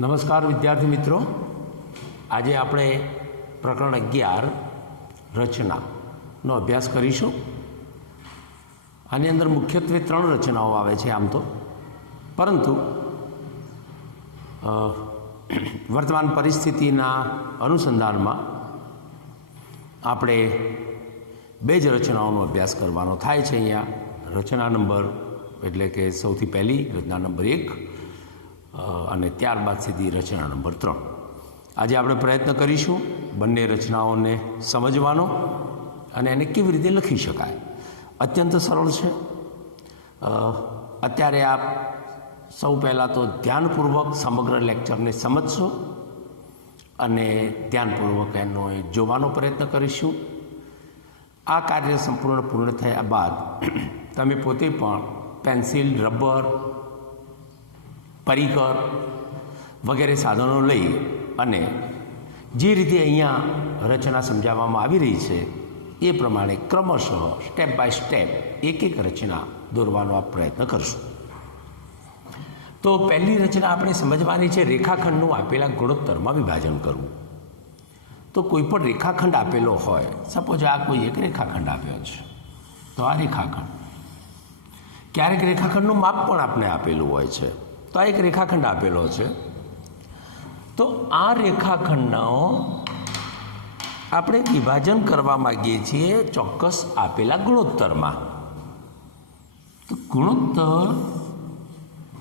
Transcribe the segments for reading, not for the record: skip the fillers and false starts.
નમસ્કાર વિદ્યાર્થી મિત્રો, આજે આપણે પ્રકરણ 11 રચનાનો અભ્યાસ કરીશું. આની અંદર મુખ્યત્વે 3 રચનાઓ આવે છે આમ તો, પરંતુ વર્તમાન પરિસ્થિતિના અનુસંધાનમાં આપણે 2 જ રચનાઓનો અભ્યાસ કરવાનો થાય છે. અહીંયા રચના નંબર એટલે કે સૌથી પહેલી રચના નંબર 1 અને ત્યારબાદ સીધી રચના નંબર 3. આજે આપણે પ્રયત્ન કરીશું બંને રચનાઓને સમજવાનો અને એને કેવી રીતે લખી શકાય. અત્યંત સરળ છે. અત્યારે આપ સૌ પહેલાં તો ધ્યાનપૂર્વક સમગ્ર લેક્ચરને સમજશો અને ધ્યાનપૂર્વક એનો જોવાનો પ્રયત્ન કરીશું. આ કાર્ય સંપૂર્ણ પૂર્ણ થયા બાદ તમે પોતે પણ પેન્સિલ, રબર, પરિકર વગેરે સાધનો લઈ અને જે રીતે અહીંયા રચના સમજાવવામાં આવી રહી છે એ પ્રમાણે ક્રમશઃ સ્ટેપ બાય સ્ટેપ એક રચના દોરવાનો આ પ્રયત્ન કરશું. તો પહેલી રચના આપણે સમજવાની છે રેખાખંડનું આપેલા ગુણોત્તરમાં વિભાજન કરવું. તો કોઈ પણ રેખાખંડ આપેલો હોય, સપોઝ આ કોઈ એક રેખાખંડ આપ્યો છે, તો આ રેખાખંડ, ક્યારેક રેખાખંડનું માપ પણ આપણે આપેલું હોય છે. તો આ એક રેખાખંડ આપેલો છે, તો આ રેખાખંડનો આપણે વિભાજન કરવા માગીએ છીએ ચોક્કસ આપેલા ગુણોત્તરમાં. તો ગુણોત્તર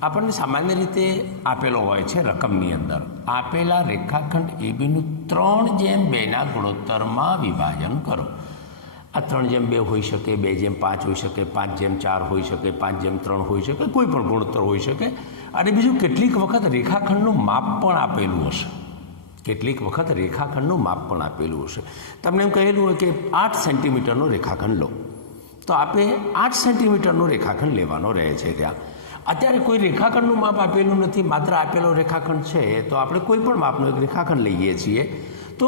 આપણને સામાન્ય રીતે આપેલો હોય છે રકમની અંદર. આપેલા રેખાખંડ એબીનું 3:2 ગુણોત્તરમાં વિભાજન કરો. આ 3:2 હોઈ શકે, 2:5 હોઈ શકે, 5:4 હોઈ શકે, 5:3 હોઈ શકે, કોઈ પણ ગુણોત્તર હોઈ શકે. અને બીજું કેટલીક વખત રેખાખંડનું માપ પણ આપેલું હશે. કેટલીક વખત રેખાખંડનું માપ પણ આપેલું હશે. તમને એમ કહેલું હોય કે 8 સેન્ટીમીટરનો રેખાખંડ લો, તો આપે 8 સેન્ટીમીટરનો રેખાખંડ લેવાનો રહે છે. ત્યાં અત્યારે કોઈ રેખાખંડનું માપ આપેલું નથી, માત્ર આપેલો રેખાખંડ છે, તો આપણે કોઈ પણ માપનો એક રેખાખંડ લઈએ છીએ. તો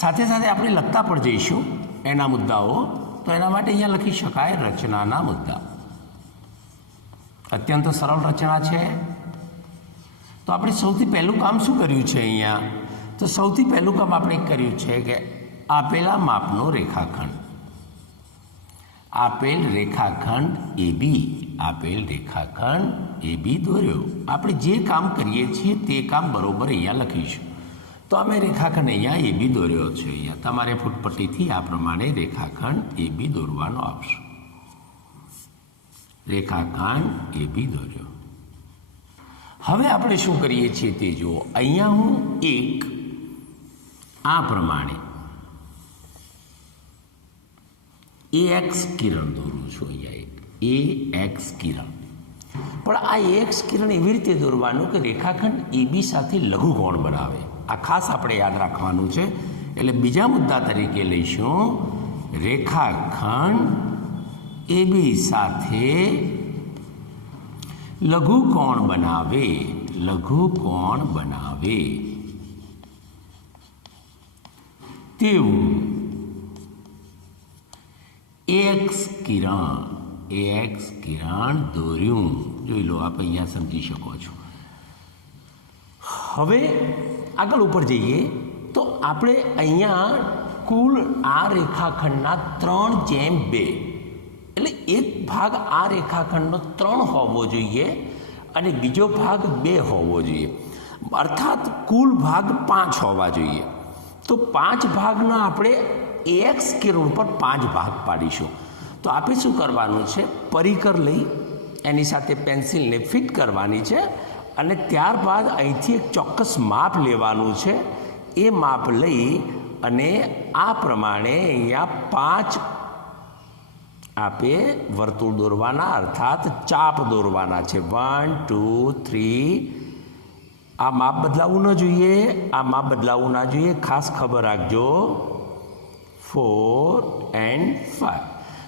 સાથે સાથે આપણે લખતા પણ જઈશું એના મુદ્દાઓ. તો એના માટે અહીંયા લખી શકાય રચનાના મુદ્દા. અત્યંત સરળ રચના છે. તો આપણે સૌથી પહેલું કામ શું કર્યું છે અહીંયા? તો સૌથી પહેલું કામ આપણે કર્યું છે કે આપેલા માપનો રેખાખંડ, આપેલ રેખાખંડ AB દોર્યો. આપણે જે કામ કરીએ છીએ તે કામ બરોબર અહીંયા લખીશું. તો અમે રેખાખંડ અહીંયા AB દોર્યો છે. અહીંયા તમારે ફૂટપટ્ટીથી આ પ્રમાણે રેખાખંડ AB દોરવાનો આવશે. રેખાખંડ AB દોર્યો. હવે આપણે શું કરીએ છીએ તે જુઓ. અહીંયા હું એક આ પ્રમાણે AX કિરણ દોરું છું. અહીંયા એક AX કિરણ. પણ આ AX કિરણ એવી રીતે દોરવાનું કે રેખાખંડ AB સાથે લઘુકોણ બનાવે. આ ખાસ આપણે યાદ રાખવાનું છે. એટલે બીજા મુદ્દા તરીકે લઈશું રેખાખંડ AB સાથે લઘુકોણ બનાવે. લઘુકોણ બનાવે તેવું AX કિરણ દોર્યું. જોઈ લો, આપ અહીંયા સમજી શકો છો. હવે આગળ ઉપર જઈએ તો આપણે અહીંયા કુલ આ રેખાખંડના 3:2 એટલે એક ભાગ આ રેખાખંડનો 3 હોવો જોઈએ અને બીજો ભાગ 2 હોવો જોઈએ. અર્થાત કુલ ભાગ 5 હોવા જોઈએ. તો 5 ભાગના આપણે AX કિરણ ઉપર 5 ભાગ પાડીશું. તો આપણે શું કરવાનું છે? પરિકર લઈ એની સાથે પેન્સિલને ફિટ કરવાની છે અને ત્યારબાદ અહીંથી એક ચોક્કસ માપ લેવાનું છે. એ માપ લઈ અને આ પ્રમાણે અહીંયા 5 આપે વર્તુળ દોરવાના, અર્થાત ચાપ દોરવાના છે. 1, 2, 3. આ માપ બદલાવવું ન જોઈએ, આ માપ બદલાવવું ના જોઈએ, ખાસ ખબર રાખજો. 4 and 5.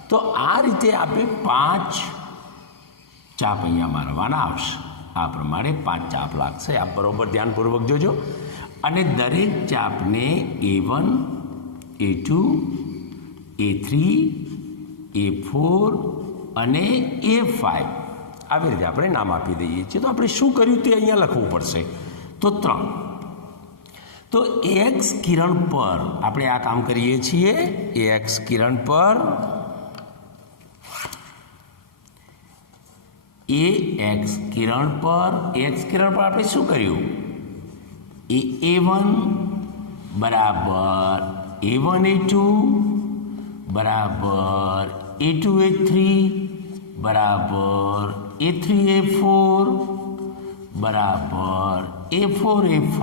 તો આ રીતે આપણે 5 ચાપ અહીંયા મારવાના આવશે. આ પ્રમાણે 5 ચાપ લાગશે. આપ બરોબર ધ્યાનપૂર્વક જોજો. અને દરેક ચાપને A1, A2, A3, A4 અને A5 આવી રીતે આપણે નામ આપી દઈએ છીએ. તો આપણે શું કર્યું તે અહીંયા લખવું પડશે. તો 3. તો એક્સ કિરણ પર આપણે આ કામ કરીએ છીએ. એક્સ કિરણ પર એક્સ કિરણ પર આપણે શું કર્યું? A1 બરાબર A1 A2 બરાબર A2 A3 બરાબર A3 A4 બરાબર A4 A5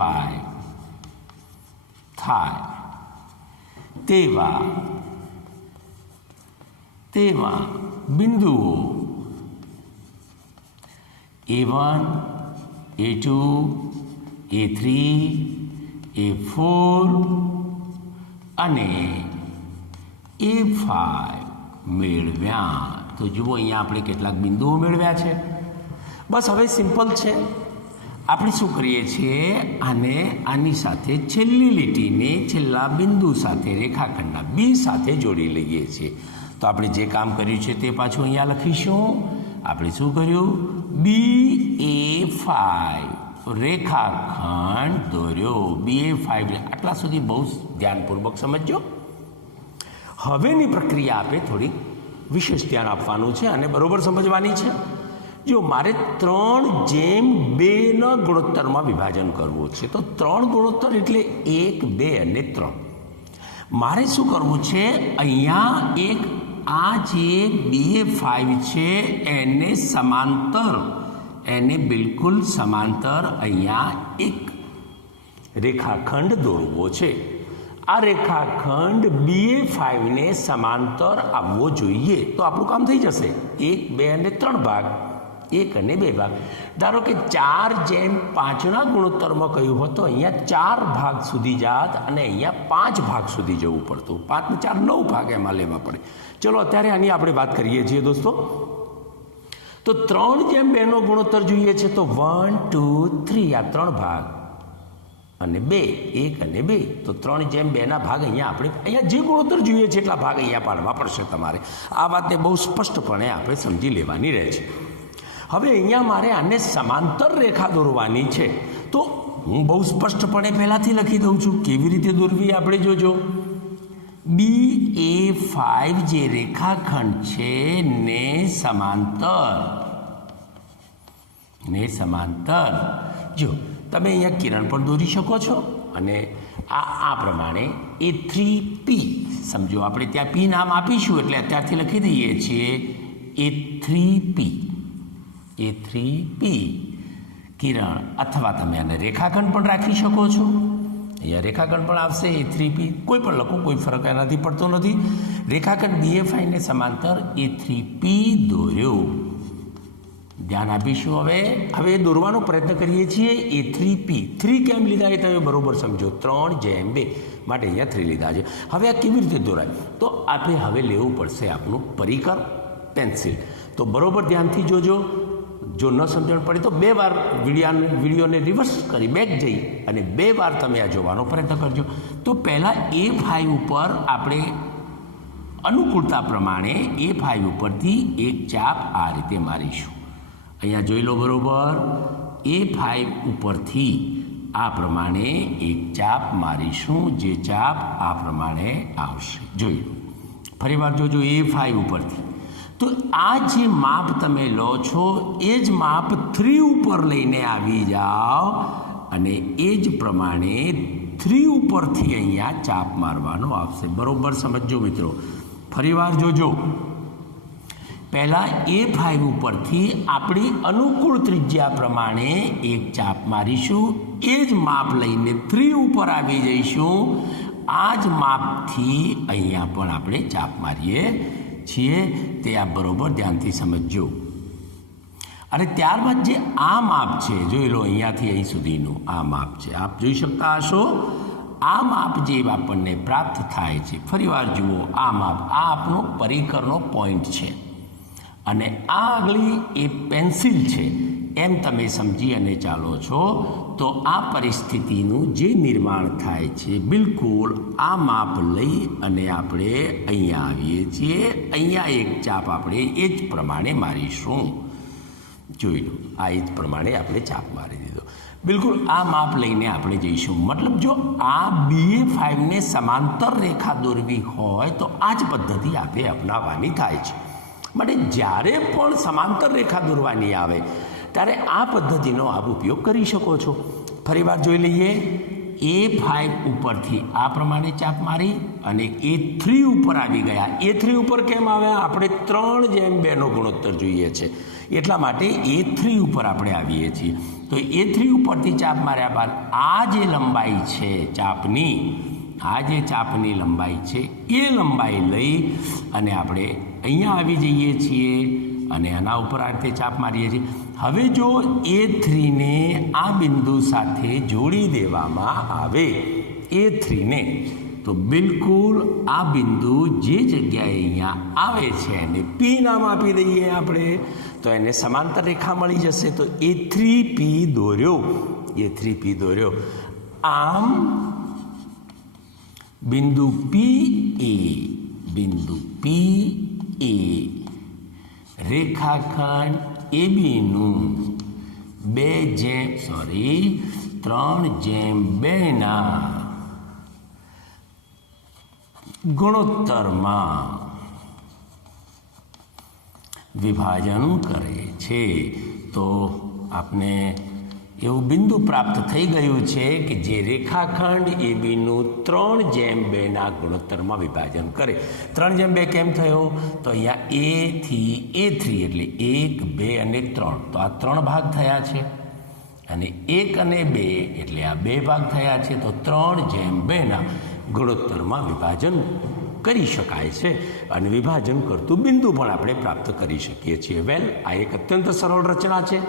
થાય. તેવા બિંદુઓ A1 A2 A3 A4 અને A5 મેળવ્યા. તો જુઓ અહીંયા આપણે કેટલાક બિંદુઓ મેળવ્યા છે. બસ હવે સિમ્પલ છે. આપણે શું કરીએ છીએ? આની સાથે છેલ્લી લીટીને છેલ્લા બિંદુ સાથે રેખાખંડના બી સાથે જોડી લઈએ છીએ. તો આપણે જે કામ કર્યું છે તે પાછું અહીંયા લખીશું. આપણે શું કર્યું? BA5 રેખાખંડ દોર્યો. BA5 આટલા સુધી બહુ ધ્યાનપૂર્વક સમજજો. હવેની પ્રક્રિયા આપણે થોડી વિશેષ ધ્યાન આપવાનું છે અને બરોબર સમજવાની છે. જો મારે 3:2 ગુણોત્તરમાં વિભાજન કરવું છે તો 3 ગુણોત્તર એટલે 1, 2 અને 3. મારે શું કરવું છે? અહીંયા એક આ જે BA5 છે એને બિલકુલ સમાંતર અહીંયા એક રેખાખંડ દોરવો છે. આ રેખાખંડ BA5ને સમાંતર આવવો જોઈએ. તો આપણું કામ થઈ જશે. 1, 2 અને 3 ભાગ, 1 અને 2 ભાગ. ધારો કે 4:5ના ગુણોત્તરમાં કહ્યું હોત તો અહીંયા 4 ભાગ સુધી જાત અને અહીંયા 5 ભાગ સુધી જવું પડતું. 5 ને 4 9 ભાગ એમાં લેવા પડે. ચલો અત્યારે આની આપણે વાત કરીએ છીએ દોસ્તો. તો 3:2નો ગુણોત્તર જોઈએ છે તો 1, 2, 3 આ 3 ભાગ અને 2, 1 અને 2. તો 3:2ના ભાગ અહીંયા જે ગુણોત્તર જોઈએ છે એટલા ભાગ અહીંયા પાડવા પડશે તમારે. આ વાતને બહુ સ્પષ્ટપણે આપણે સમજી લેવાની રહે છે. હવે અહીંયા મારે આને સમાંતર રેખા દોરવાની છે. તો હું બહુ સ્પષ્ટપણે પહેલાંથી લખી દઉં છું. કેવી રીતે દોરવી આપણે જોજો. BA5 જે રેખાખંડ છે ને સમાંતર જો તમે અહીંયા કિરણ પણ દોરી શકો છો. અને આ પ્રમાણે A3P સમજો. આપણે ત્યાં P નામ આપીશું એટલે અત્યારથી લખી દઈએ છીએ A3P કિરણ. અથવા તમે આને રેખાખંડ પણ રાખી શકો છો. અહીંયા રેખાખંડ પણ આવશે A3P. કોઈ પણ લખો, કોઈ ફરક એનાથી પડતો નથી. રેખાખંડ BA5ને સમાંતર A3P દોર્યો. ધ્યાન આપીશું. હવે દોરવાનો પ્રયત્ન કરીએ છીએ A3P. 3 કેમ લીધા એ તમે બરોબર સમજો. 3:2 માટે અહીંયા 3 લીધા છે. હવે આ કેવી રીતે દોરાય? તો આપણે હવે લેવું પડશે આપણું પરિકર, પેન્સિલ. તો બરોબર ધ્યાનથી જોજો. જો ન સમજણ પડે તો 2 વાર વિડીયોને રિવર્સ કરી બેક જઈ અને 2 વાર તમે આ જોવાનો પ્રયત્ન કરજો. તો પહેલાં A5 ઉપર આપણે અનુકૂળતા પ્રમાણે A5 ઉપરથી એક ચાપ આ રીતે મારીશું. અહીંયા જોઈ લો બરોબર. A5 ઉપરથી આ પ્રમાણે એક ચાપ મારીશું. જે ચાપ આ પ્રમાણે આવશે. જોઈ લો. ફરીવાર જોજો. A5 ઉપરથી તો આ જે માપ તમે લો છો એ જ માપ 3 ઉપર લઈને આવી જાઓ અને એ જ પ્રમાણે 3 ઉપરથી અહીંયા ચાપ મારવાનો આવશે. બરોબર સમજો મિત્રો. ફરીવાર જોજો. પહેલાં A5 ઉપરથી આપણી અનુકૂળ ત્રિજ્યા પ્રમાણે એક ચાપ મારીશું. એ જ માપ લઈને 3 ઉપર આવી જઈશું. આ જ માપથી અહીંયા પણ આપણે ચાપ મારીએ છીએ. તે આ બરોબર ધ્યાનથી સમજજો. અને ત્યારબાદ જે આ માપ છે જોઈ લો. અહીંયાથી અહીં સુધીનું આ માપ છે. આપ જોઈ શકતા હશો. આ માપ જે આપણને પ્રાપ્ત થાય છે, ફરીવાર જુઓ. આ માપ આ આપણો પરિકરનો પોઈન્ટ છે અને આ આગળી એ પેન્સિલ છે એમ તમે સમજી અને ચાલો છો. તો આ પરિસ્થિતિનું જે નિર્માણ થાય છે બિલકુલ આ માપ લઈ અને આપણે અહીંયા આવીએ છીએ. અહીંયા એક ચાપ આપણે એ જ પ્રમાણે મારીશું. જોઈ લો, આ એ જ પ્રમાણે આપણે ચાપ મારી દીધો. બિલકુલ આ માપ લઈને આપણે જઈશું. મતલબ જો આ BA5ને સમાંતર રેખા દોરવી હોય તો આ જ પદ્ધતિ આપણે અપનાવવાની થાય છે. માટે જ્યારે પણ સમાંતર રેખા દોરવાની આવે ત્યારે આ પદ્ધતિનો આપ ઉપયોગ કરી શકો છો. ફરીવાર જોઈ લઈએ. A5 ઉપરથી આ પ્રમાણે ચાપ મારી અને A3 ઉપર આવી ગયા. A3 ઉપર કેમ આવ્યા? આપણે 3:2નો ગુણોત્તર જોઈએ છે એટલા માટે A3 ઉપર આપણે આવીએ છીએ. તો A3 ઉપરથી ચાપ માર્યા બાદ આ જે લંબાઈ છે ચાપની, આ જે ચાપની લંબાઈ છે એ લંબાઈ લઈ અને આપણે અહીંયા આવી જઈએ છીએ અને આના ઉપર આ રીતે ચાપ મારીએ છીએ. હવે જો A3ને આ બિંદુ સાથે જોડી દેવામાં આવે, A3ને, તો બિલકુલ આ બિંદુ જે જગ્યાએ અહીંયા આવે છે એને P નામ આપી દઈએ આપણે, તો એને સમાંતર રેખા મળી જશે. તો A3P દોર્યો, A3P દોર્યો. આમ બિંદુ PA, બિંદુ PA રેખાખંડ ABનું 3:2ના ગુણોત્તરમાં વિભાજન કરે છે. તો આપને એવું બિંદુ પ્રાપ્ત થઈ ગયું છે કે જે રેખાખંડ ABનું 3:2ના ગુણોત્તરમાં વિભાજન કરે. 3:2 કેમ થયો? તો અહીંયા A થી A3 એટલે 1, 2 અને 3, તો આ 3 ભાગ થયા છે અને 1 અને 2 એટલે આ 2 ભાગ થયા છે. તો 3:2ના ગુણોત્તરમાં વિભાજન કરી શકાય છે અને વિભાજન કરતું બિંદુ પણ આપણે પ્રાપ્ત કરી શકીએ છીએ. વેલ, આ એક અત્યંત સરળ રચના છે.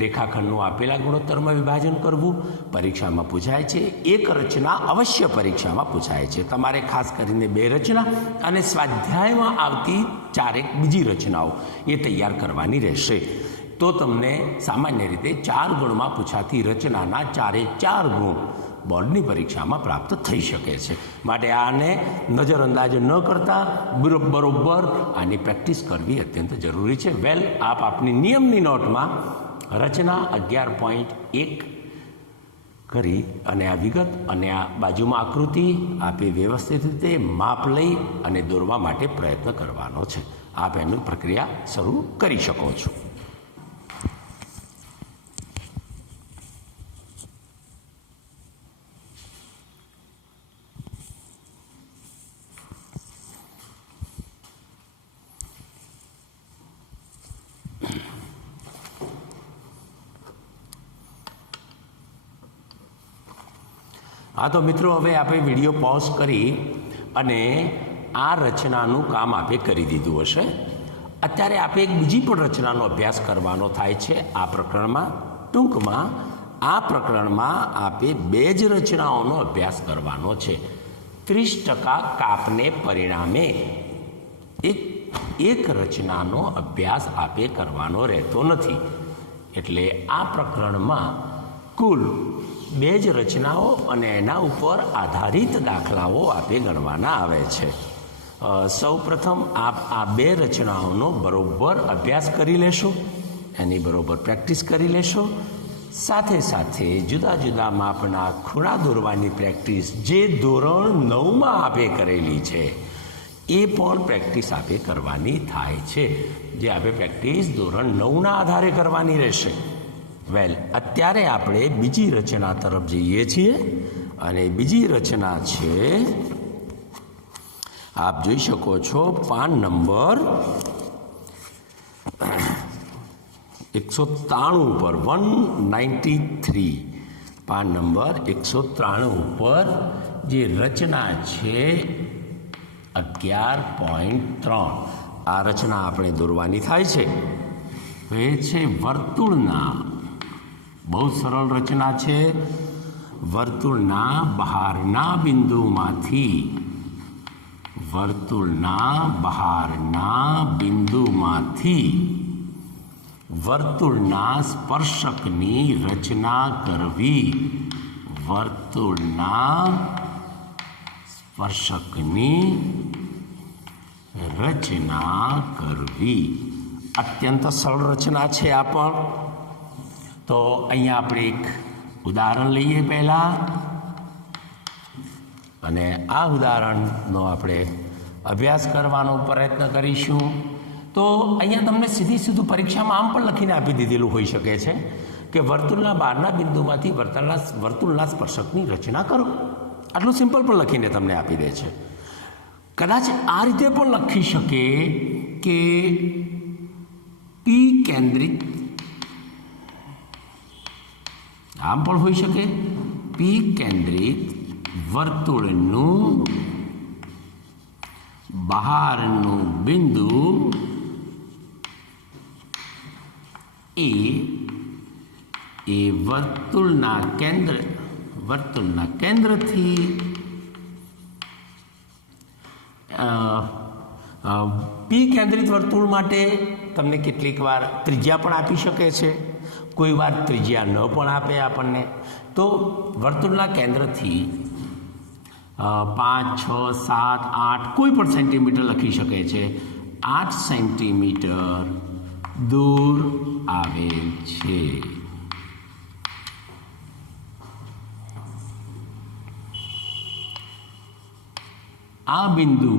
રેખાખંડનું આપેલા ગુણોત્તરમાં વિભાજન કરવું પરીક્ષામાં પૂછાય છે. એક રચના અવશ્ય પરીક્ષામાં પૂછાય છે. તમારે ખાસ કરીને 2 રચના અને સ્વાધ્યાયમાં આવતી 4 બીજી રચનાઓ એ તૈયાર કરવાની રહેશે. તો તમને સામાન્ય રીતે 4 ગુણમાં પૂછાતી રચનાના 4 ગુણ બોર્ડની પરીક્ષામાં પ્રાપ્ત થઈ શકે છે. માટે આને નજરઅંદાજ ન કરતા બરોબર આની પ્રેક્ટિસ કરવી અત્યંત જરૂરી છે. વેલ, આપ આપની નિયમની નોટમાં રચના 11.1 કરી અને આ વિગત અને આ બાજુમાં આકૃતિ આપે વ્યવસ્થિત રીતે માપ લઈ અને દોરવા માટે પ્રયત્ન કરવાનો છે. આપ એની પ્રક્રિયા શરૂ કરી શકો છો. હા, તો મિત્રો હવે આપણે વિડીયો પોઝ કરી અને આ રચનાનું કામ આપે કરી દીધું હશે. અત્યારે આપણે એક બીજી પણ રચનાનો અભ્યાસ કરવાનો થાય છે આ પ્રકરણમાં. ટૂંકમાં આ પ્રકરણમાં આપે 2 જ રચનાઓનો અભ્યાસ કરવાનો છે. 30% કાપને પરિણામે એક રચનાનો અભ્યાસ આપે કરવાનો રહેતો નથી. એટલે આ પ્રકરણમાં કુલ 2 જ રચનાઓ અને એના ઉપર આધારિત દાખલાઓ આપે ગણવાના આવે છે. સૌ પ્રથમ આપ આ 2 રચનાઓનો બરોબર અભ્યાસ કરી લેશો, એની બરોબર પ્રેક્ટિસ કરી લેશો. સાથે સાથે જુદા જુદા માપના ખૂણા દોરવાની પ્રેક્ટિસ જે ધોરણ 9માં આપે કરેલી છે એ પણ પ્રેક્ટિસ આપે કરવાની થાય છે. જે આપણે પ્રેક્ટિસ ધોરણ 9ના આધારે કરવાની રહેશે. વેલ, અત્યારે આપણે બીજી રચના તરફ જઈએ છીએ અને બીજી રચના છે, આપ જોઈ શકો છો પાન નંબર 193 ઉપર 193, પાન નંબર 193 ઉપર જે રચના છે 11.3 આ રચના આપણે દોરવાની થાય છે. એ છે વર્તુળના, બહુ સરળ રચના છે. વર્તુળના બહારના બિંદુમાંથી, વર્તુળના બહારના બિંદુમાંથી વર્તુળના સ્પર્શકની રચના કરવી. વર્તુળના સ્પર્શકની રચના કરવી. અત્યંત સરળ રચના છે આ પણ. તો અહીંયા આપણે એક ઉદાહરણ લઈએ પહેલાં, અને આ ઉદાહરણનો આપણે અભ્યાસ કરવાનો પ્રયત્ન કરીશું. તો અહીંયા તમને સીધું પરીક્ષામાં આમ પણ લખીને આપી દીધેલું હોઈ શકે છે કે વર્તુળના બહારના બિંદુમાંથી વર્તુળના સ્પર્શકની રચના કરો. આટલું સિમ્પલ પણ લખીને તમને આપી દે છે. કદાચ આ રીતે પણ લખી શકે કે પી કેન્દ્રિત, આમ પણ હોઈ શકે પી કેન્દ્રિત વર્તુળનું બહારનું બિંદુ એ વર્તુળના કેન્દ્રથી પી કેન્દ્રિત વર્તુળ માટે તમને કેટલીક વાર ત્રિજ્યા પણ આપી શકે છે, કોઈ વાર ત્રિજ્યા ન પણ આપે આપણને. તો વર્તુળના કેન્દ્રથી 5, 6, 7, 8 કોઈ પણ સેન્ટીમીટર લખી શકે છે. 8 સેન્ટીમીટર દૂર આવેલ છે. આ બિંદુ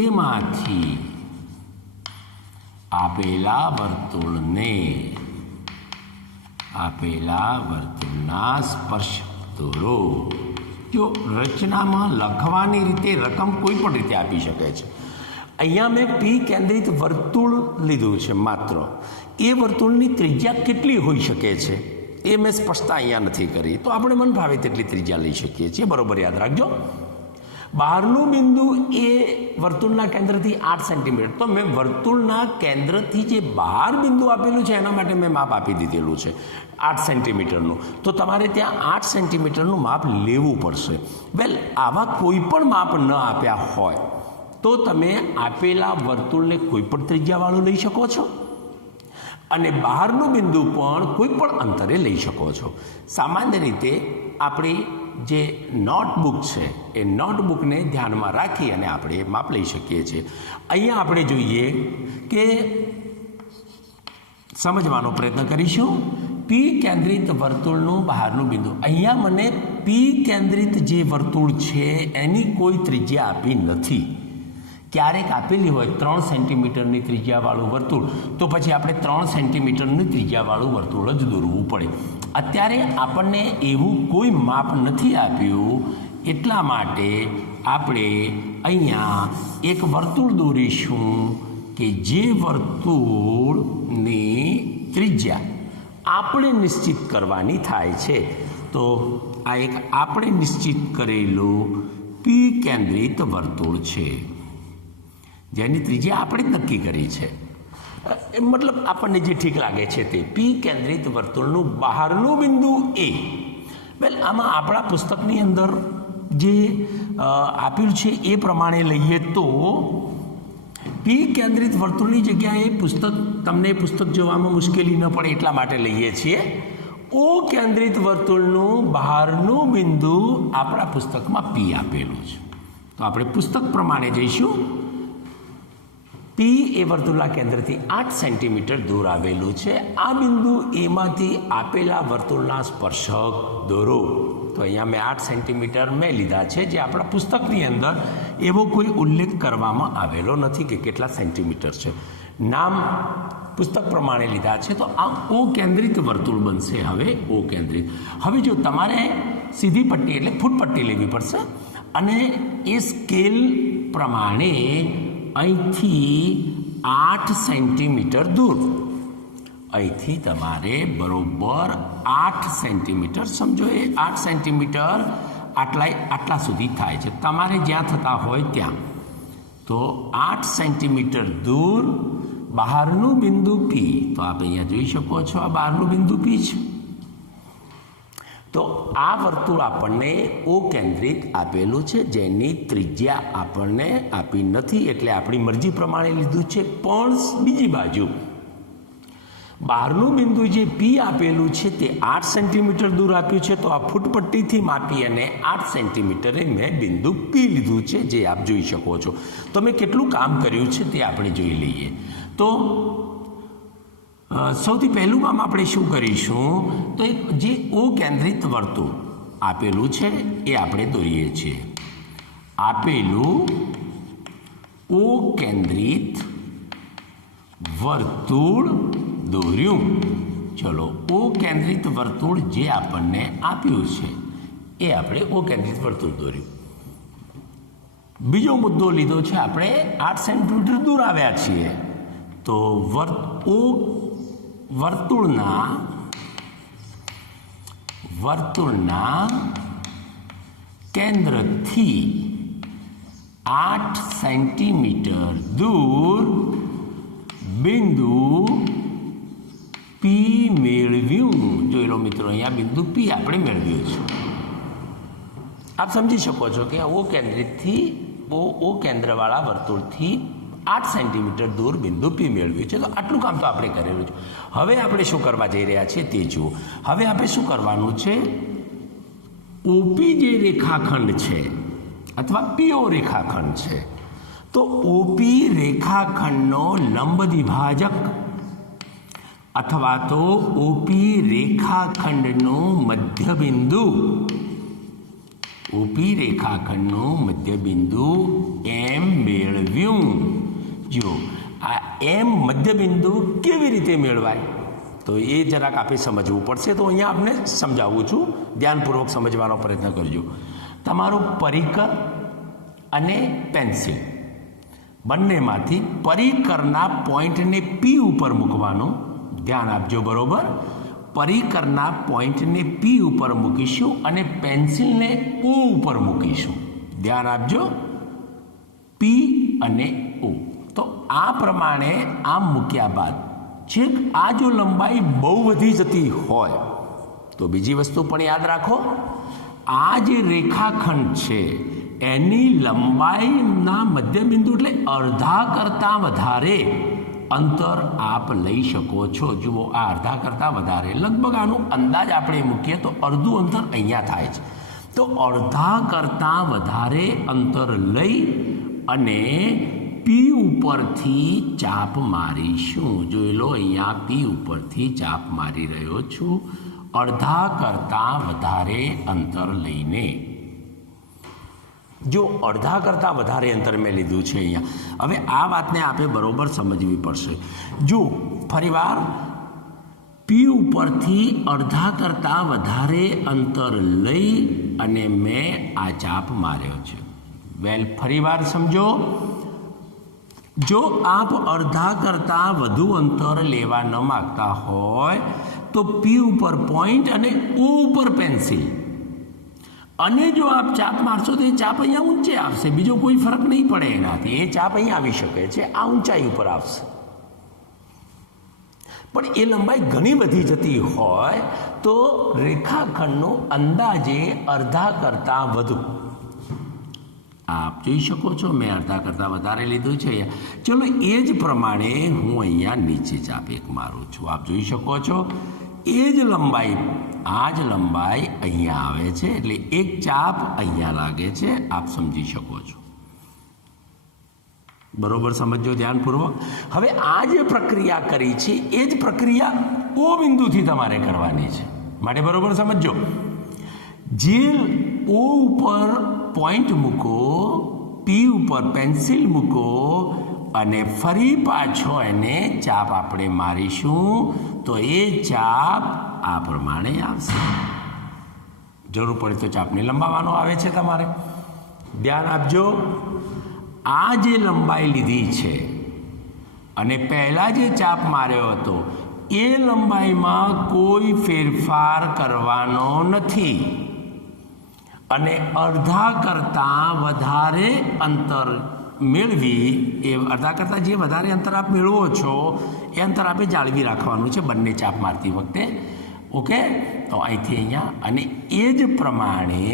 એમાંથી આપેલા વર્તુળના સ્પર્શક દોરો. જો રચનામાં લખવાની રીતે રકમ કોઈ પણ રીતે આપી શકે છે. અહીંયા મેં પી કેન્દ્રિત વર્તુળ લીધું છે માત્ર. એ વર્તુળની ત્રિજ્યા કેટલી હોઈ શકે છે એ મેં સ્પષ્ટતા અહીંયા નથી કરી, તો આપણે મન ભાવે તેટલી ત્રિજ્યા લઈ શકીએ છીએ. બરોબર યાદ રાખજો. બહારનું બિંદુ એ વર્તુળના કેન્દ્રથી 8 સેન્ટીમીટર. તો મેં વર્તુળના કેન્દ્રથી જે બહાર બિંદુ આપેલું છે એના માટે મેં માપ આપી દીધેલું છે 8 સેન્ટીમીટરનું. તો તમારે ત્યાં 8 સેન્ટીમીટરનું માપ લેવું પડશે. વેલ, આવા કોઈ પણ માપ ન આપ્યા હોય તો તમે આપેલા વર્તુળને કોઈ પણ ત્રિજ્યાવાળું લઈ શકો છો, અને બહારનું બિંદુ પણ કોઈ પણ અંતરે લઈ શકો છો. સામાન્ય રીતે આપણી જે નોટબુક છે એ નોટબુકને ધ્યાનમાં રાખી અને આપણે માપ લઈ શકીએ છીએ. અહીંયા આપણે જોઈએ કે સમજવાનો પ્રયત્ન કરીશું. પી કેન્દ્રિત વર્તુળનું બહારનું બિંદુ. અહીંયા મને પી કેન્દ્રિત જે વર્તુળ છે એની કોઈ ત્રિજ્યા આપી નથી. ક્યારેક આપેલી હોય 3 સેન્ટીમીટરની ત્રિજ્યાવાળું વર્તુળ, તો પછી આપણે 3 સેન્ટીમીટરની ત્રિજ્યાવાળું વર્તુળ જ દોરવું પડે. અત્યારે આપણને એવું કોઈ માપ નથી આપ્યું, એટલા માટે આપણે અહીંયા એક વર્તુળ દોરીશું કે જે વર્તુળની ત્રિજ્યા આપણે નિશ્ચિત કરવાની થાય છે. તો આ એક આપણે નિશ્ચિત કરેલું પી કેન્દ્રિત વર્તુળ છે, જેની ત્રિજ્યા આપણે જ નક્કી કરી છે. મતલબ આપણને જે ઠીક લાગે છે તે. પી કેન્દ્રિત વર્તુળનું બહારનું બિંદુ એ. વેલ, આમાં આપણા પુસ્તકની અંદર જે આપ્યું છે એ પ્રમાણે લઈએ તો પી કેન્દ્રિત વર્તુળની જગ્યાએ તમને પુસ્તક જોવામાં મુશ્કેલી ન પડે એટલા માટે લઈએ છીએ ઓ કેન્દ્રિત વર્તુળનું બહારનું બિંદુ આપણા પુસ્તકમાં પી આપેલું છે. તો આપણે પુસ્તક પ્રમાણે જઈશું. પી એ વર્તુળના કેન્દ્રથી 8 સેન્ટીમીટર દૂર આવેલું છે. આ બિંદુ એમાંથી આપેલા વર્તુળના સ્પર્શક દોરો. તો અહીંયા મેં 8 સેન્ટીમીટર મેં લીધા છે, જે આપણા પુસ્તકની અંદર એવો કોઈ ઉલ્લેખ કરવામાં આવેલો નથી કે કેટલા સેન્ટીમીટર છે. નામ પુસ્તક પ્રમાણે લીધા છે. તો આ ઓ કેન્દ્રિત વર્તુળ બનશે. હવે ઓ કેન્દ્રિત. હવે જો તમારે સીધી પટ્ટી એટલે ફૂટ પટ્ટી લેવી પડશે, અને એ સ્કેલ પ્રમાણે અહીંથી 8 સેન્ટીમીટર દૂર, અહીંથી તમારે બરોબર 8 સેન્ટીમીટર, સમજો એ 8 સેન્ટીમીટર આટલા સુધી થાય છે તમારે જ્યાં થતા હોય ત્યાં. તો 8 સેન્ટીમીટર દૂર બહારનું બિંદુ પી. તો આપ અહીંયા જોઈ શકો છો આ બહારનું બિંદુ પી છે. તો આ વર્તુળ આપણને ઓ કેન્દ્રિત આપેલું છે, જેની ત્રિજ્યા આપણને આપી નથી, એટલે આપણી મરજી પ્રમાણે લીધું છે. પણ બીજી બાજુ બહારનું બિંદુ જે પી આપેલું છે તે 8 સેન્ટીમીટર દૂર આપ્યું છે, તો આ ફૂટપટ્ટીથી માપી અને 8 સેન્ટીમીટરે મેં બિંદુ પી લીધું છે, જે આપ જોઈ શકો છો. તો મેં કેટલું કામ કર્યું છે તે આપણે જોઈ લઈએ. તો સૌથી પહેલું કામ આપણે શું કરીશું, તો એક જે ઓ કેન્દ્રિત વર્તુળ આપેલું છે એ આપણે દોરીએ છીએ. આપેલું ઓ કેન્દ્રિત વર્તુળ દોર્યું. ચલો, ઓ કેન્દ્રિત વર્તુળ જે આપણને આપ્યું છે એ આપણે ઓ કેન્દ્રિત વર્તુળ દોર્યું. બીજો મુદ્દો લીધો છે આપણે 8 સેન્ટીમીટર દૂર આવ્યા છીએ, તો વર્તુળના કેન્દ્રથી 8 સેન્ટીમીટર દૂર બિંદુ પી મેળવ્યું. જોઈ લો મિત્રો, અહીંયા બિંદુ પી આપણે મેળવ્યું છે. આપ સમજી શકો છો કે ઓ કેન્દ્રવાળા વર્તુળથી 8 સેન્ટીમીટર દૂર બિંદુ પી મેળવ્યું છે. તો આટલું કામ તો આપણે કરેલું છે. હવે આપણે શું કરવા જઈ રહ્યા છીએ તે જુઓ. હવે આપણે શું કરવાનું છે, ઓપી જે રેખાખંડ છે અથવા પીઓ રેખાખંડ છે, તો ઓપી રેખાખંડનો લંબ દ્વિભાજક અથવા તો ઓપી રેખાખંડનું મધ્યબિંદુ એમ મેળવ્યું. જો આ એમ મધ્યબિંદુ કેવી રીતે મેળવાય, તો એ જરાક આપણે સમજવું પડશે. તો અહીંયા આપણે સમજાવું છું, ધ્યાનપૂર્વક સમજવાનો પ્રયત્ન કરજો. તમારું પરિકર અને પેન્સિલ બંનેમાંથી પરિકરના પોઈન્ટને પી ઉપર મૂકવાનું. ધ્યાન આપજો, બરોબર. પરિકરના પોઈન્ટને પી ઉપર મૂકીશું અને પેન્સિલને ઓ ઉપર મૂકીશું. ધ્યાન આપજો, પી અને ઓ. તો આ પ્રમાણે આમ મૂક્યા બાદ છેક આ જો લંબાઈ બહુ વધી જતી હોય તો બીજી વસ્તુ પણ યાદ રાખો, આ જે રેખાખંડ છે એની લંબાઈના મધ્યબિંદુ એટલે અડધા કરતાં વધારે અંતર આપ લઈ શકો છો. જુઓ, આ અડધા કરતાં વધારે, લગભગ આનું અંદાજ આપણે મૂકીએ તો અડધું અંતર અહીંયા થાય છે. તો અડધા કરતાં વધારે અંતર લઈ અને પી ઉપરથી ચાપ મારીશું. જોઈ લો, અહીંયા પી ઉપરથી ચાપ મારી રહ્યો છું, અડધા કરતાં વધારે અંતર લઈને. જો અડધા કરતાં વધારે અંતર મેં લીધું છે અહીંયા. હવે આ વાતને આપણે બરોબર સમજવી પડશે. જો ફરીવાર પી ઉપરથી અડધા કરતાં વધારે અંતર લઈ અને મેં આ ચાપ માર્યો છે. ફરીવાર સમજો, જો આપ અડધા કરતાં વધુ અંતર લેવા ન માગતા હોય તો પી ઉપર પોઈન્ટ અને ઓ ઉપર પેન્સિલ, અને જો આપ ચાપ મારશો તો એ ચાપ અહીંયા ઊંચે આવશે, બીજો કોઈ ફરક નહીં પડે એનાથી. એ ચાપ અહીંયા આવી શકે છે, આ ઊંચાઈ ઉપર આવશે. પણ એ લંબાઈ ઘણી વધી જતી હોય તો રેખાખંડનું અંદાજે અડધા કરતાં વધુ. આપ જોઈ શકો છો, મેં અડધા કરતાં વધારે લીધું છે. ચલો, એ જ પ્રમાણે હું અહીંયા નીચે ચાપ એક મારું છું. આપ જોઈ શકો છો, એ જ લંબાઈ, આ જ લંબાઈ અહીંયા આવે છે, એટલે એક ચાપ અહીંયા લાગે છે. આપ સમજી શકો છો, બરોબર? સમજો ધ્યાનપૂર્વક. હવે આ જે પ્રક્રિયા કરી છે એ જ પ્રક્રિયા ઓ બિંદુથી તમારે કરવાની છે. માટે બરોબર સમજો, જે ઓ ઉપર પોઈન્ટ મૂકો, પી ઉપર પેન્સિલ મૂકો અને ફરી પાછો એને ચાપ આપણે મારીશું તો એ ચાપ આ પ્રમાણે આવશે. જરૂર પડે તો ચાપને લંબાવવાનો આવે છે તમારે. ધ્યાન આપજો, આ જે લંબાઈ લીધી છે અને પહેલાં જે ચાપ માર્યો હતો એ લંબાઈમાં કોઈ ફેરફાર કરવાનો નથી, અને અડધા કરતાં વધારે અંતર મેળવી, એ અડધા કરતાં જે વધારે અંતર આપ મેળવો છો એ અંતર આપણે જાળવી રાખવાનું છે બંને ચાપ મારતી વખતે. ઓકે, તો અહીંથી અહીંયા, અને એ જ પ્રમાણે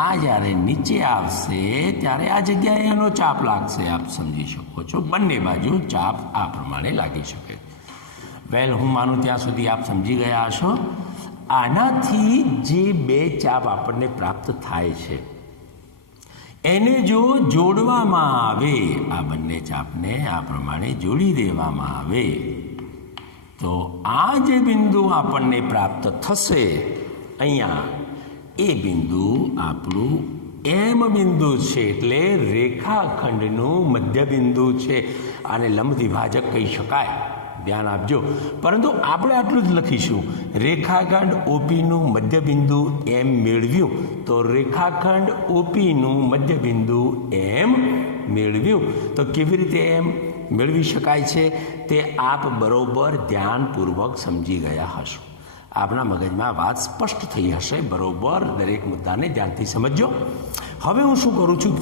આ જ્યારે નીચે આવશે ત્યારે આ જગ્યાએ એનો ચાપ લાગશે. આપ સમજી શકો છો, બંને બાજુ ચાપ આ પ્રમાણે લાગી શકે. વેલ, હું માનું ત્યાં સુધી આપ સમજી ગયા હશો. આનાથી જે બે ચાપ આપણને પ્રાપ્ત થાય છે એને જો જોડવામાં આવે, આ બંને ચાપને આ પ્રમાણે જોડી દેવામાં આવે તો આ જે બિંદુ આપણને પ્રાપ્ત થશે અહીંયા, એ બિંદુ આપણું એમ બિંદુ છે, એટલે રેખાખંડનું મધ્ય બિંદુ છે. આને લંબ દ્વિભાજક કહી શકાય, ધ્યાન આપજો. પરંતુ આપણે આટલું જ લખીશું, રેખાખંડ ઓપીનું મધ્ય બિંદુ એમ મેળવ્યું તો રેખાખંડ ઓપીનું મધ્ય બિંદુ એમ મેળવ્યું. તો કેવી રીતે એમ મેળવી શકાય છે તે આપ બરોબર ધ્યાનપૂર્વક સમજી ગયા હશો. આપના મગજમાં વાત સ્પષ્ટ થઈ હશે. બરોબર, દરેક મુદ્દાને ધ્યાનથી સમજજો. હવે હું શું કરું છું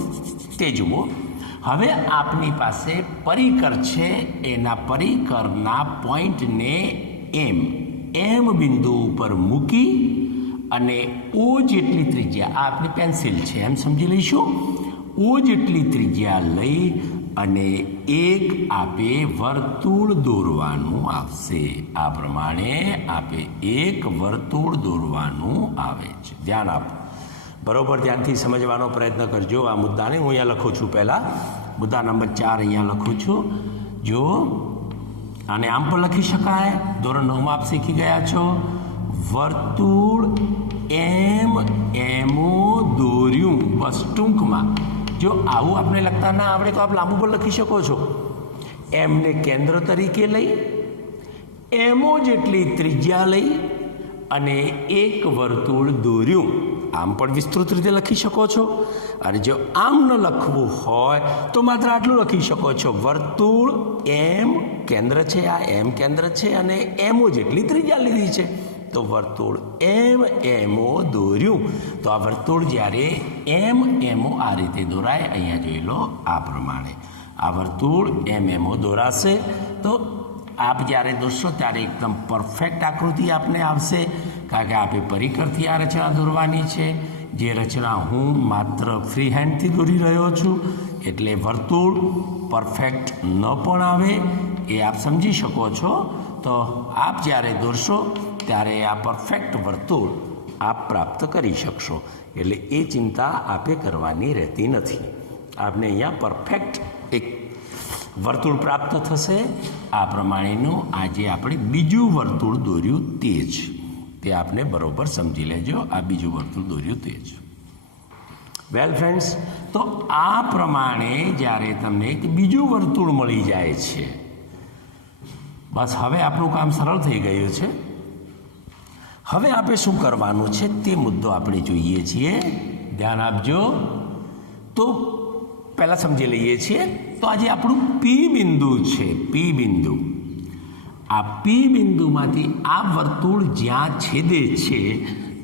તે જુઓ. હવે આપની પાસે પરિકર છે, એના પરિકરના પોઈન્ટને એમ બિંદુ ઉપર મૂકી અને ઓ જેટલી ત્રિજ્યા, આ આપની પેન્સિલ છે એમ સમજી લઈશું. ઓ જેટલી ત્રિજ્યા લઈ અને એક આપે વર્તુળ દોરવાનું આવશે. આ પ્રમાણે આપે એક વર્તુળ દોરવાનું આવે છે. ધ્યાન આપો, બરોબર ધ્યાનથી સમજવાનો પ્રયત્ન કરજો આ મુદ્દાને. હું અહીંયા લખું છું. પહેલાં મુદ્દા નંબર 4 અહીંયા લખું છું. જો આને આમ પણ લખી શકાય, ધોરણ 9માં આપ શીખી ગયા છો. વર્તુળ એમઓ દોર્યું. બસ ટૂંકમાં, જો આવું આપણે લખતા ના આવડે તો આપ લાંબુ પણ લખી શકો છો. એમને કેન્દ્ર તરીકે લઈ, એમો જેટલી ત્રિજ્યા લઈ અને એક વર્તુળ દોર્યું. આમ પણ વિસ્તૃત રીતે લખી શકો છો. અને જો આમ ન લખવું હોય તો માત્ર આટલું લખી શકો છો, વર્તુળ એમ કેન્દ્ર છે, આ એમ કેન્દ્ર છે અને એમો જેટલી ત્રિજ્યા લીધી છે. તો વર્તુળ એમઓ દોર્યું. તો આ વર્તુળ જ્યારે એમઓ આ રીતે દોરાય, અહીંયા જોઈ લો આ પ્રમાણે આ વર્તુળ એમઓ દોરાશે. તો આપ જ્યારે દોરશો ત્યારે એકદમ પરફેક્ટ આકૃતિ આપને આવશે, કારણ કે આપે પરિકરથી આ રચના દોરવાની છે. જે રચના હું માત્ર ફ્રી હેન્ડથી દોરી રહ્યો છું, એટલે વર્તુળ પરફેક્ટ ન પણ આવે એ આપ સમજી શકો છો. તો આપ જ્યારે દોરશો ત્યારે આ પરફેક્ટ વર્તુળ આપ પ્રાપ્ત કરી શકશો. એટલે એ ચિંતા આપે કરવાની રહેતી નથી. આપને અહીંયા પરફેક્ટ એક વર્તુળ પ્રાપ્ત થશે. આ પ્રમાણેનું આજે આપણે બીજું વર્તુળ દોર્યું તે આપને બરોબર સમજી લેજો. આ બીજું વર્તુળ દોર્યું તે જ. વેલ ફ્રેન્ડ્સ, તો આ પ્રમાણે જ્યારે તમને એક બીજું વર્તુળ મળી જાય છે, બસ હવે આપણું કામ સરળ થઈ ગયું છે. હવે આપણે શું કરવાનું છે તે મુદ્દો આપણે જોઈએ છીએ. ધ્યાન આપજો. તો પહેલાં સમજી લઈએ છીએ. તો આજે આપણું પી બિંદુ છે, પી બિંદુ. આ પી બિંદુમાંથી આ વર્તુળ જ્યાં છેદે છે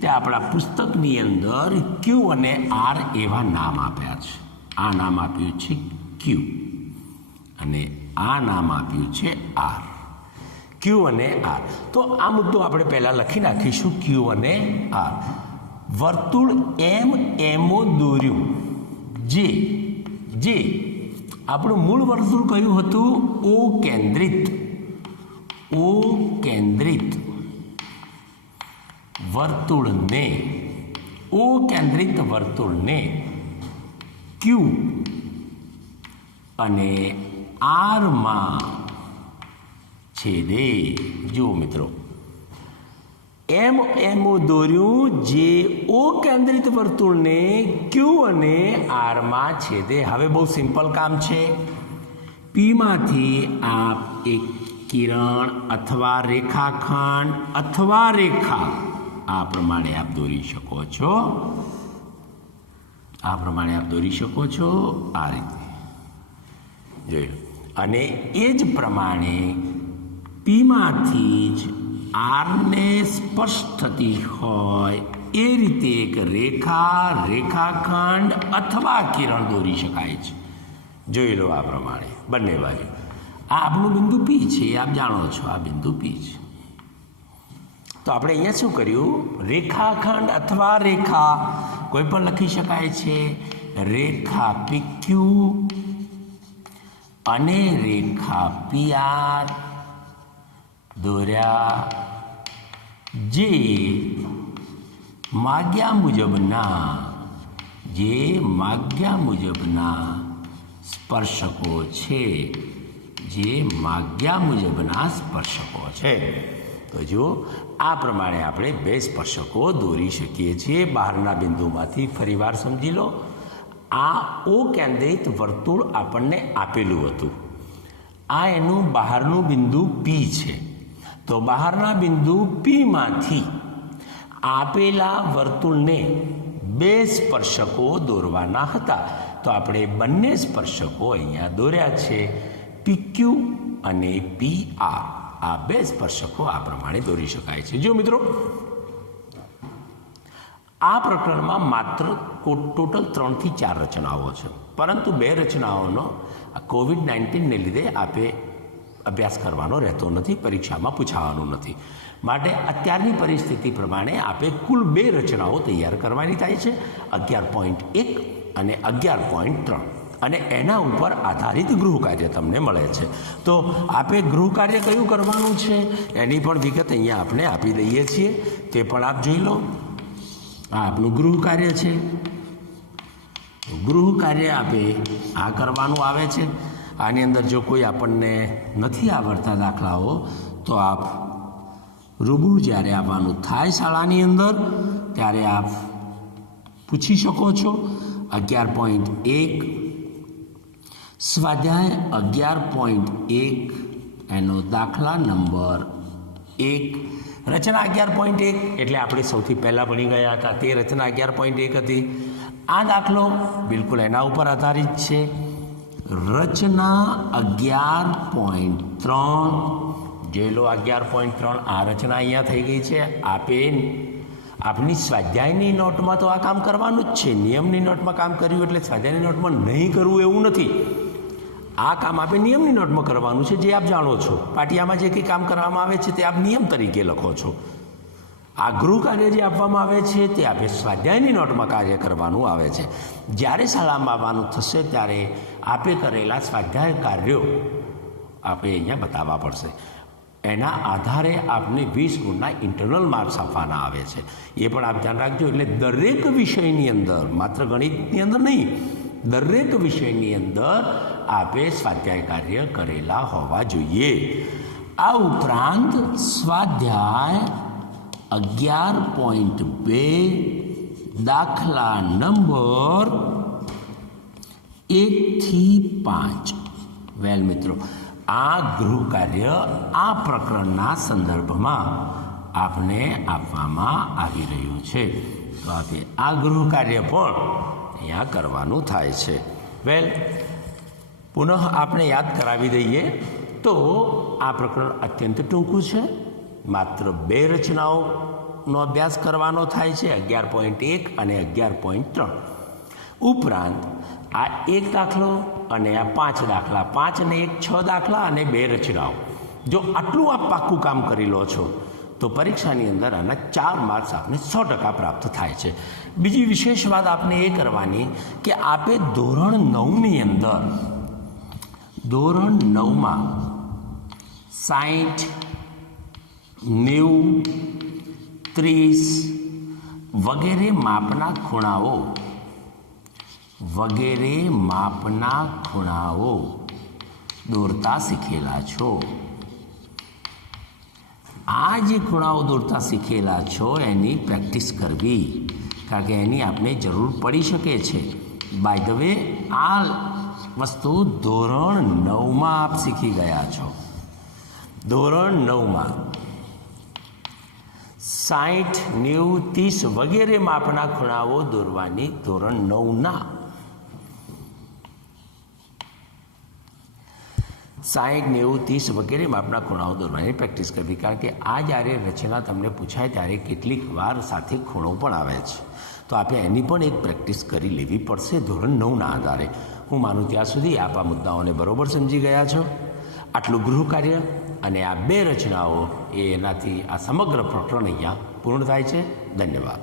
તે આપણા પુસ્તકની અંદર ક્યુ અને આર એવા નામ આપ્યા છે. આ નામ આપ્યું છે ક્યુ અને આ નામ આપ્યું છે આર. ક્યુ અને આર. તો આ મુદ્દો આપણે પહેલાં લખી નાખીશું, ક્યુ અને આર. વર્તુળ એમઓ દોર્યું. જે આપણું મૂળ વર્તુળ કયું હતું? ઓ કેન્દ્રિત વર્તુળને ક્યુ અને આરમાં છેદે. જુઓ મિત્રો, એમઓ દોર્યું જે ઓ કેન્દ્રિત વર્તુળને ક્યુ અને આરમાં છેદે. હવે બહુ સિમ્પલ કામ છે. પીમાંથી આપ એક કિરણ અથવા રેખાખંડ અથવા રેખા આ પ્રમાણે આપ દોરી શકો છો. આ રીતે જોઈ લો. અને એ જ પ્રમાણે પીમાંથી જ આરને સ્પર્શ થતી હોય એ રીતે એક રેખાખંડ અથવા કિરણ દોરી શકાય છે. જોઈ લો આ પ્રમાણે બંને બાજુ. આ આપણું બિંદુ પી છે, આપ જાણો છો આ બિંદુ પી છે. તો આપણે અહીંયા શું કર્યું? રેખાખંડ અથવા રેખા કોઈ પણ લખી શકાય છે. રેખા PQ અને રેખા PR દોર્યા જે માગ્યા મુજબના સ્પર્શકો છે, તો જો આ પ્રમાણે આપણે બે સ્પર્શકો દોરી શકીએ છીએ બહારના બિંદુમાંથી. ફરીવાર સમજી લો, આ ઓ કેન્દ્રિત વર્તુળ આપણને આપેલું હતું, આ એનું બહારનું બિંદુ પી છે. તો બહારના બિંદુ પીમાંથી આપેલા વર્તુળને બે સ્પર્શકો દોરવાના હતા. તો આપણે બંને સ્પર્શકો અહીંયા દોર્યા છે, PQ અને PR. આ બે સ્પર્શકો આ પ્રમાણે દોરી શકાય છે. જો મિત્રો, આ પ્રકરણમાં માત્ર ટોટલ 3 થી 4 રચનાઓ છે, પરંતુ બે રચનાઓનો COVID-19ને લીધે આપે અભ્યાસ કરવાનો રહેતો નથી, પરીક્ષામાં પૂછાવાનું નથી. માટે અત્યારની પરિસ્થિતિ પ્રમાણે આપે કુલ 2 રચનાઓ તૈયાર કરવાની થાય છે, 11.1 અને 11.3, અને એના ઉપર આધારિત ગૃહ કાર્ય તમને મળે છે. તો આપે ગૃહ કાર્ય કયું કરવાનું છે એની પણ વિગત અહીંયા આપણે આપી દઈએ છીએ, તે પણ આપ જોઈ લો. આ આપનું ગૃહ કાર્ય છે. ગૃહ કાર્ય આપે આ કરવાનું આવે છે. આની અંદર જો કોઈ આપણને નથી આવડતા દાખલાઓ, તો આપ રૂબરૂ જ્યારે આવવાનું થાય શાળાની અંદર ત્યારે આપ પૂછી શકો છો. 11.1 સ્વાધ્યાય 11.1 એનો દાખલા નંબર 1. રચના 11.1 એટલે આપણે સૌથી પહેલાં ભણી ગયા હતા તે રચના 11.1 હતી. આ દાખલો બિલકુલ એના ઉપર આધારિત છે. રચના 11.3 જોઈ લો. 11.3 આ રચના અહીંયા થઈ ગઈ છે. આપની સ્વાધ્યાયની નોટમાં તો આ કામ કરવાનું જ છે. નિયમની નોટમાં કામ કર્યું એટલે સ્વાધ્યાયની નોટમાં નહીં કરવું એવું નથી. આ કામ આપણે નિયમની નોટમાં કરવાનું છે, જે આપ જાણો છો. પાટિયામાં જે કંઈ કામ કરવામાં આવે છે તે આપ નિયમ તરીકે લખો છો. આ ગૃહ કાર્ય જે આપવામાં આવે છે તે આપણે સ્વાધ્યાયની નોટમાં કાર્ય કરવાનું આવે છે. જ્યારે શાળામાં આવવાનું થશે ત્યારે આપે કરેલા સ્વાધ્યાય કાર્યો આપણે અહીંયા બતાવવા પડશે. એના આધારે આપને 20 ગુણના ઇન્ટરનલ માર્ક્સ આપવાના આવે છે. એ પણ આપ ધ્યાન રાખજો. એટલે દરેક વિષયની અંદર, માત્ર ગણિતની અંદર નહીં, દરેક વિષયની અંદર આપે સ્વાધ્યાય કાર્ય કરેલા હોવા જોઈએ. આ ઉપરાંત સ્વાધ્યાય 11.2 દાખલા નંબર 1 થી 5. વેલ મિત્રો, આ ગૃહ કાર્ય આ પ્રકરણના સંદર્ભમાં આપને આપવામાં આવી રહ્યું છે. તો આપણે આ ગૃહ કાર્ય પણ અહીંયા કરવાનું થાય છે. વેલ, પુનઃ આપણે યાદ કરાવી દઈએ તો આ પ્રકરણ અત્યંત ટૂંકું છે. માત્ર 2 રચનાઓનો અભ્યાસ કરવાનો થાય છે, 11.1 અને 11.3. ઉપરાંત આ 1 દાખલો અને આ 5 દાખલા, 5 અને 1 6 દાખલા અને 2 રચનાઓ. જો આટલું આપ પાક્કું કામ કરી લો છો તો પરીક્ષાની અંદર આના 4 માર્ક્સ આપને 100% પ્રાપ્ત થાય છે. બીજી વિશેષ વાત આપને એ કરવાની કે આપે ધોરણ 9ની અંદર, ધોરણ 9માં 60, 90, 30 વગેરે માપના ખૂણાઓ દોરતા શીખેલા છો. આ જે ખૂણાઓ દોરતા શીખેલા છો એની પ્રેક્ટિસ કરવી, કારણ કે એની આપણે જરૂર પડી શકે છે. બાય ધ વે, આ વસ્તુ ધોરણ 9માં આપ શીખી ગયા છો. ધોરણ 9માં 60, 90, 30 વગેરે માપના ખૂણાઓ દોરવાની ધોરણ 9ના 60, 90, 30 વગેરે માપના ખૂણાઓ દોરવાની પ્રેક્ટિસ કરવી. કારણ કે આ જ્યારે રચના તમને પૂછાય ત્યારે કેટલીક વાર સાથે ખૂણો પણ આવે છે. તો આપણે એની પણ એક પ્રેક્ટિસ કરી લેવી પડશે ધોરણ 9ના આધારે. હું માનું ત્યાં સુધી આપ આ મુદ્દાઓને બરોબર સમજી ગયા છો. આટલું ગૃહ કાર્ય અને આ 2 રચનાઓ એનાથી આ સમગ્ર પ્રકરણ અહીંયા પૂર્ણ થાય છે. ધન્યવાદ.